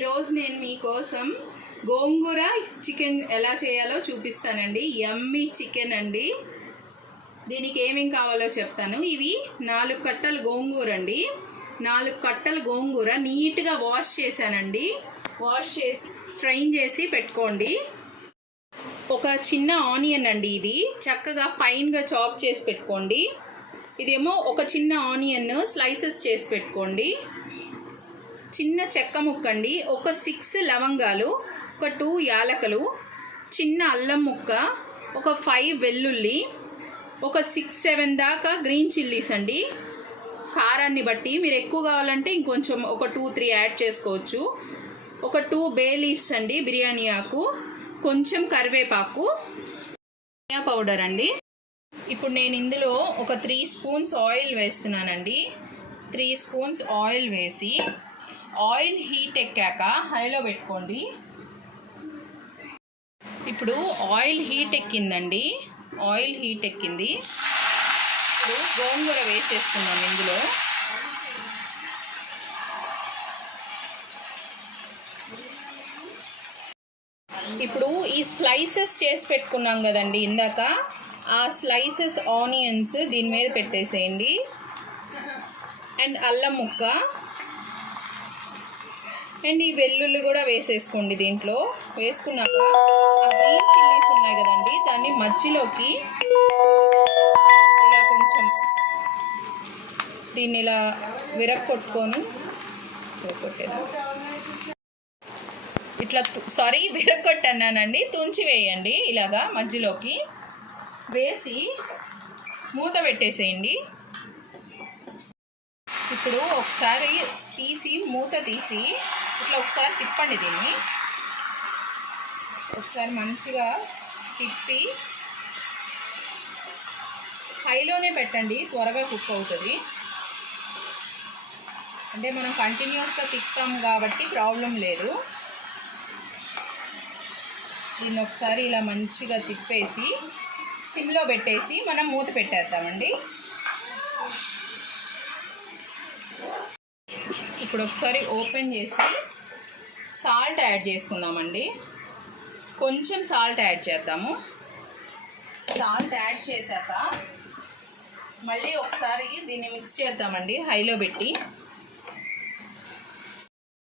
ఈరోజు నేను మీకోసం గోంగూర చికెన్ ఎలా చేయాలో చూపిస్తానండి. యమ్మీ చికెన్ అండి. దీనికి ఏమేం కావాలో చెప్తాను. ఇవి 4 కట్టల గోంగూర అండి. 4 కట్టల గోంగూర నీట్గా వాష్ చేశానండి. వాష్ చేసి స్ట్రైన్ చేసి పెట్టుకోండి. ఒక చిన్న ఆనియన్ అండి, ఇది చక్కగా ఫైన్గా చాప్ చేసి పెట్టుకోండి. ఇదేమో ఒక చిన్న ఆనియన్ స్లైసెస్ చేసి పెట్టుకోండి. చిన్న చెక్క ముక్క అండి, ఒక 6 లవంగాలు, ఒక 2 యాలకలు, చిన్న అల్లం ముక్క, ఒక 5 వెల్లుల్లి, ఒక 6-7 దాకా గ్రీన్ చిల్లీస్ అండి. కారాన్ని బట్టి మీరు ఎక్కువ కావాలంటే ఇంకొంచెం ఒక 2-3 యాడ్ చేసుకోవచ్చు. ఒక 2 బే లీవ్స్ అండి, బిర్యానీ ఆకు, కొంచెం కరివేపాకు, ధనియా పౌడర్ అండి. ఇప్పుడు నేను ఇందులో ఒక 3 స్పూన్స్ ఆయిల్ వేస్తున్నానండి. 3 స్పూన్స్ ఆయిల్ వేసి ఆయిల్ హీట్ ఎక్కాక హైలో పెట్టుకోండి. ఇప్పుడు ఆయిల్ హీట్ ఎక్కిందండి. ఆయిల్ హీట్ ఎక్కింది. ఇప్పుడు గోంగూర వేసేస్తున్నాను ఇందులో. ఇప్పుడు ఈ స్లైసెస్ చేసి పెట్టుకున్నాం కదండి ఇందాక, ఆ స్లైసెస్ ఆనియన్స్ దీని మీద పెట్టేసేయండి. అండ్ అల్లం ముక్క అండ్ ఈ వెల్లుల్లి కూడా వేసేసుకోండి. దీంట్లో వేసుకున్నాక ఆ గ్రీన్ చిల్లీస్ ఉన్నాయి కదండి, దాన్ని మధ్యలోకి ఇలా కొంచెం దీన్ని ఇలా విరగొట్టుకొని ఇట్లా విరగొట్టన్నానండి, తుంచి వేయండి. ఇలాగా మధ్యలోకి వేసి మూత పెట్టేసేయండి. ఇప్పుడు ఒకసారి తీసి మూత తీసి ఇట్లా ఒకసారి తిప్పండి. దీన్ని ఒకసారి మంచిగా తిప్పి హైలోనే పెట్టండి, త్వరగా కుక్ అవుతుంది. అంటే మనం కంటిన్యూస్గా తిప్పుతాం కాబట్టి ప్రాబ్లం లేదు. దీన్ని ఒకసారి ఇలా మంచిగా తిప్పేసి సిమ్లో పెట్టేసి మనం మూత పెట్టేద్దామండి. ఇప్పుడు ఒకసారి ఓపెన్ చేసి సాల్ట్ యాడ్ చేసుకుందామండి. కొంచెం సాల్ట్ యాడ్ చేద్దాము. సాల్ట్ యాడ్ చేశాక మళ్ళీ ఒకసారి దీన్ని మిక్స్ చేద్దామండి హైలో పెట్టి.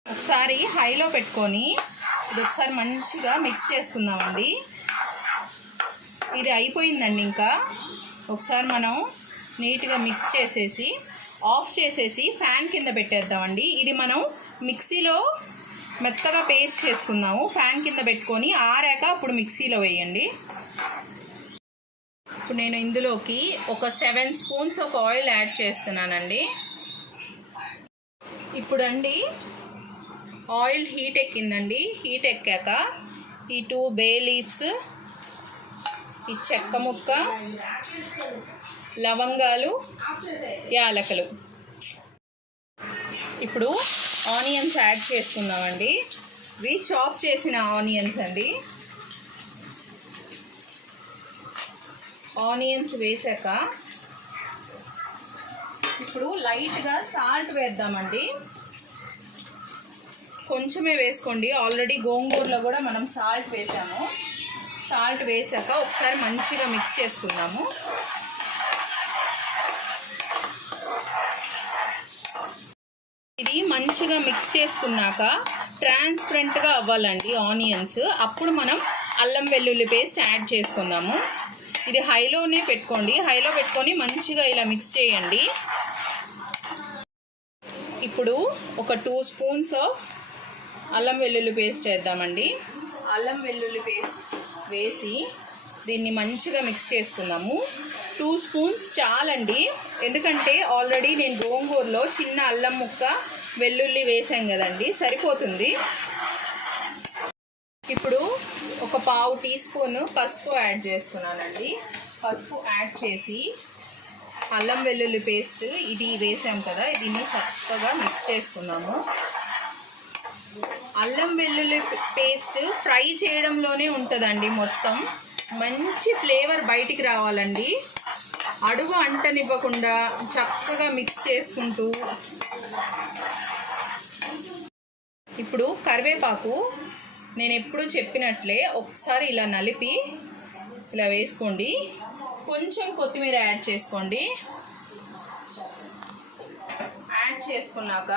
ఒకసారి హైలో పెట్టుకొని ఇది ఒకసారి మంచిగా మిక్స్ చేసుకుందామండి. ఇది అయిపోయిందండి. ఇంకా ఒకసారి మనం నీట్గా మిక్స్ చేసేసి ఆఫ్ చేసేసి ఫ్యాన్ కింద పెట్టేద్దామండి. ఇది మనం మిక్సీలో మెత్తగా పేస్ట్ చేసుకుందాము. ఫ్యాన్ కింద పెట్టుకొని ఆరాక అప్పుడు మిక్సీలో వేయండి. ఇప్పుడు నేను ఇందులోకి ఒక 7 స్పూన్స్ ఆఫ్ ఆయిల్ యాడ్ చేస్తున్నానండి. ఇప్పుడు అండి ఆయిల్ హీట్ ఎక్కిందండి. హీట్ ఎక్కాక ఈ 2 బే లీవ్స్, ఈ చెక్క ముక్క, లవంగాలు, యాలకలు, ఇప్పుడు ఆనియన్స్ యాడ్ చేసుకుందామండి. ఇవి చాప్ చేసిన ఆనియన్స్ అండి. ఆనియన్స్ వేసాక ఇప్పుడు లైట్గా సాల్ట్ వేద్దామండి. కొంచెమే వేసుకోండి, ఆల్రెడీ గోంగూరలో కూడా మనం సాల్ట్ వేసాము. సాల్ట్ వేసాక ఒకసారి మంచిగా మిక్స్ చేసుకుందాము. ఇది మంచిగా మిక్స్ చేసుకున్నాక ట్రాన్స్పరెంట్గా అవ్వాలండి ఆనియన్స్. అప్పుడు మనం అల్లం వెల్లుల్లి పేస్ట్ యాడ్ చేసుకుందాము. ఇది హైలోనే పెట్టుకోండి. హైలో పెట్టుకొని మంచిగా ఇలా మిక్స్ చేయండి. ఇప్పుడు ఒక 2 స్పూన్స్ ఆఫ్ అల్లం వెల్లుల్లి పేస్ట్ వేద్దామండి. అల్లం వెల్లుల్లి పేస్ట్ వేసి దీన్ని మంచిగా మిక్స్ చేసుకుందాము. 2 స్పూన్స్ చాలండి, ఎందుకంటే ఆల్రెడీ నేను గోంగూరలో చిన్న అల్లం ముక్క, వెల్లుల్లి వేసాం కదండి, సరిపోతుంది. ఇప్పుడు ఒక 1/2 టీ స్పూన్ పసుపు యాడ్ చేస్తున్నానండి. పసుపు యాడ్ చేసి అల్లం వెల్లుల్లి పేస్ట్ ఇది వేసాం కదా, దీన్ని చక్కగా మిక్స్ చేసుకున్నాము. అల్లం వెల్లుల్లి పేస్ట్ ఫ్రై చేయడంలోనే ఉంటుందండి. మొత్తం మంచి ఫ్లేవర్ బయటికి రావాలండి. అడుగు అంటనివ్వకుండా చక్కగా మిక్స్ చేసుకుంటూ ఇప్పుడు కరివేపాకు నేను ఎప్పుడు చెప్పినట్లే ఒకసారి ఇలా నలిపి ఇలా వేసుకోండి. కొంచెం కొత్తిమీర యాడ్ చేసుకోండి. యాడ్ చేసుకున్నాక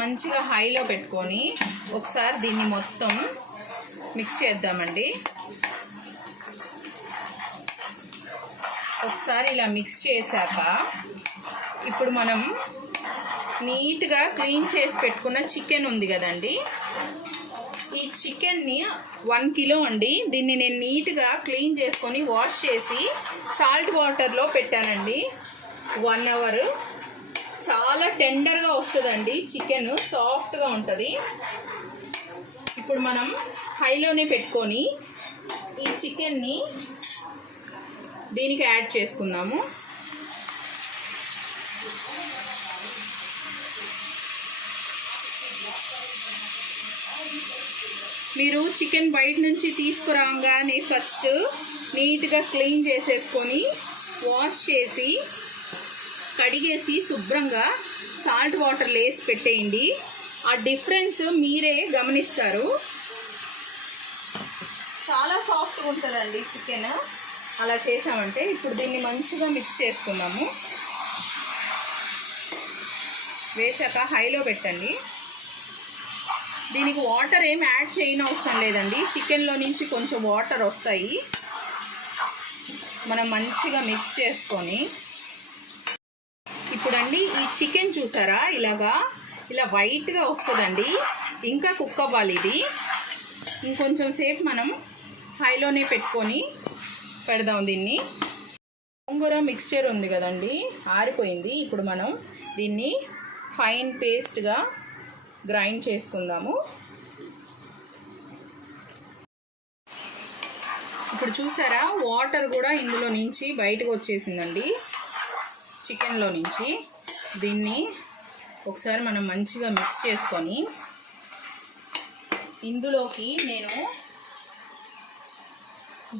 మంచిగా హైలో పెట్టుకొని ఒకసారి దీన్ని మొత్తం మిక్స్ చేద్దామండి. ఒకసారి ఇలా మిక్స్ చేశాక ఇప్పుడు మనం నీట్గా క్లీన్ చేసి పెట్టుకున్న చికెన్ ఉంది కదండి, ఈ చికెన్ని 1 కిలో అండి. దీన్ని నేను నీట్గా క్లీన్ చేసుకొని వాష్ చేసి సాల్ట్ వాటర్లో పెట్టానండి 1 అవర్. చాలా టెండర్గా వస్తుందండి చికెన్, సాఫ్ట్గా ఉంటుంది. ఇప్పుడు మనం హైలోనే పెట్టుకొని ఈ చికెన్ని దీనికి యాడ్ చేసుకుందాము. మీరు చికెన్ బయట నుంచి తీసుకురాగానే ఫస్ట్ నీట్గా క్లీన్ చేసేసుకొని వాష్ చేసి కడిగేసి శుభ్రంగా సాల్ట్ వాటర్లో వేసి పెట్టేయండి. ఆ డిఫరెన్స్ మీరే గమనిస్తారు. చాలా సాఫ్ట్గా ఉంటుందండి చికెన్ అలా చేసామంటే. ఇప్పుడు దీన్ని మంచిగా మిక్స్ చేసుకుందాము. వేసాక హైలో పెట్టండి. దీనికి వాటర్ ఏం యాడ్ చేయని అవసరం లేదండి. చికెన్లో నుంచి కొంచెం వాటర్ వస్తాయి. మనం మంచిగా మిక్స్ చేసుకొని ఇప్పుడండి ఈ చికెన్ చూసారా ఇలా వైట్గా వస్తుందండి. ఇంకా కుక్ అవ్వాలి ఇది. ఇంకొంచెం సేపు మనం హైలోనే పెట్టుకొని పెడదాం దీన్ని. గోంగూర మిక్స్చర్ ఉంది కదండి, ఆరిపోయింది. ఇప్పుడు మనం దీన్ని ఫైన్ పేస్ట్గా గ్రైండ్ చేసుకుందాము. ఇప్పుడు చూసారా వాటర్ కూడా ఇందులో నుంచి బయటకు వచ్చేసిందండి చికెన్లో నుంచి. దీన్ని ఒకసారి మనం మంచిగా మిక్స్ చేసుకొని ఇందులోకి నేను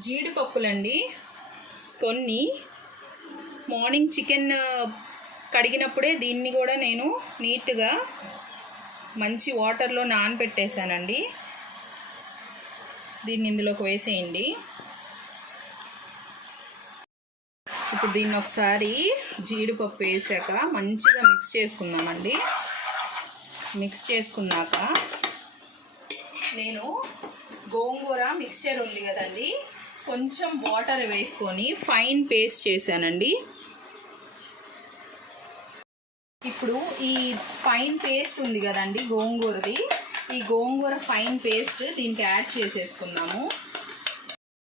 జీడిపప్పులండి కొన్ని మార్నింగ్ చికెన్ కడిగినప్పుడే దీన్ని కూడా నేను నీట్గా మంచి వాటర్లో నానబెట్టేసానండి. దీన్ని ఇందులోకి వేసేయండి. ఇప్పుడు దీన్ని ఒకసారి జీడిపప్పు వేసాక మంచిగా మిక్స్ చేసుకుందామండి. మిక్స్ చేసుకున్నాక నేను గోంగూర మిక్స్చర్ ఉంది కదండి, కొంచెం వాటర్ వేసుకొని ఫైన్ పేస్ట్ చేశానండి. ఇప్పుడు ఈ ఫైన్ పేస్ట్ ఉంది కదండి గోంగూరది, ఈ గోంగూర ఫైన్ పేస్ట్ దీనికి యాడ్ చేసేసుకుందాము.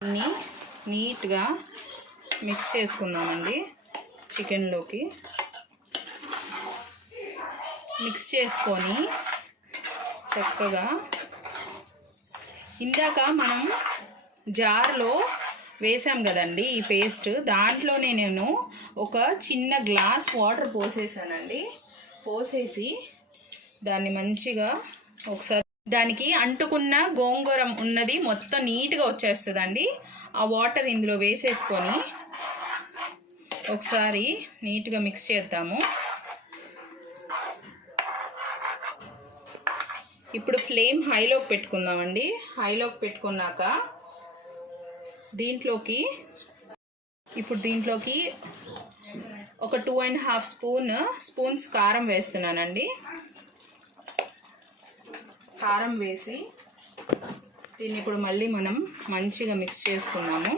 దీన్ని నీట్గా మిక్స్ చేసుకుందామండి. చికెన్లోకి మిక్స్ చేసుకొని చక్కగా ఇందాక మనం జార్లో వేసాం కదండి ఈ పేస్ట్, దాంట్లోనే నేను ఒక చిన్న గ్లాస్ వాటర్ పోసేసానండి. పోసేసి దాన్ని మంచిగా ఒకసారి దానికి అంటుకున్న గోంగూర ఉన్నది మొత్తం నీట్గా వచ్చేస్తుందండి. ఆ వాటర్ ఇందులో వేసేసుకొని ఒకసారి నీట్గా మిక్స్ చేద్దాము. ఇప్పుడు ఫ్లేమ్ హైలోకి పెట్టుకుందామండి. హైలోకి పెట్టుకున్నాక దీంట్లోకి ఒక 2.5 స్పూన్స్ కారం వేస్తున్నానండి. కారం వేసి దీన్ని ఇప్పుడు మళ్ళీ మనం మంచిగా మిక్స్ చేసుకున్నాము.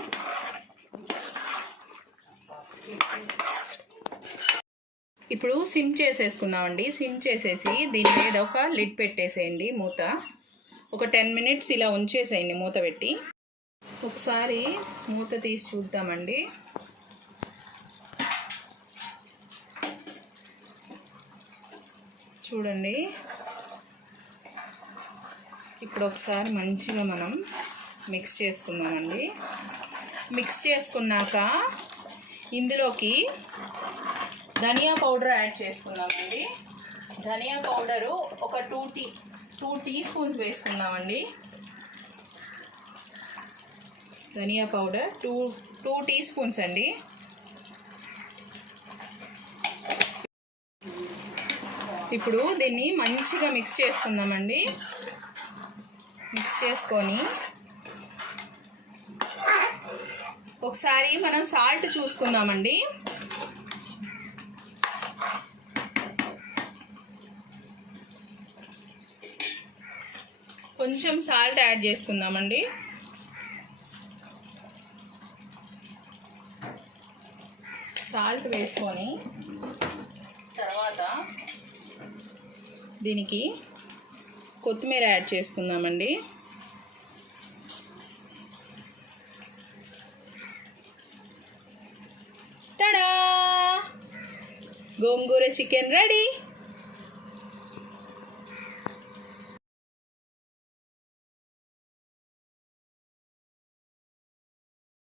ఇప్పుడు సిమ్ చేసేసుకుందామండి. సిమ్ చేసేసి దీని మీద ఒక లిడ్ పెట్టేసేయండి, మూత. ఒక 10 మినిట్స్ ఇలా ఉంచేసేయండి మూత పెట్టి. ఒకసారి మూత తీసి చూద్దామండి. చూడండి, ఇప్పుడు ఒకసారి మంచిగా మనం మిక్స్ చేసుకుందామండి. మిక్స్ చేసుకున్నాక ఇందులోకి ధనియా పౌడర్ యాడ్ చేసుకుందామండి. ధనియా పౌడరు ఒక 2 టీ స్పూన్స్ వేసుకుందామండి. ధనియా పౌడర్ 2 టీ స్పూన్స్ అండి. ఇప్పుడు దీన్ని మంచిగా మిక్స్ చేసుకుందామండి. మిక్స్ చేసుకొని ఒకసారి మనం సాల్ట్ చూసుకుందామండి. కొంచెం సాల్ట్ యాడ్ చేసుకుందామండి. సాల్ట్ వేసుకొని తర్వాత దీనికి కొత్తిమీర యాడ్ చేసుకుందామండి. టడా! గోంగూర చికెన్ రెడీ.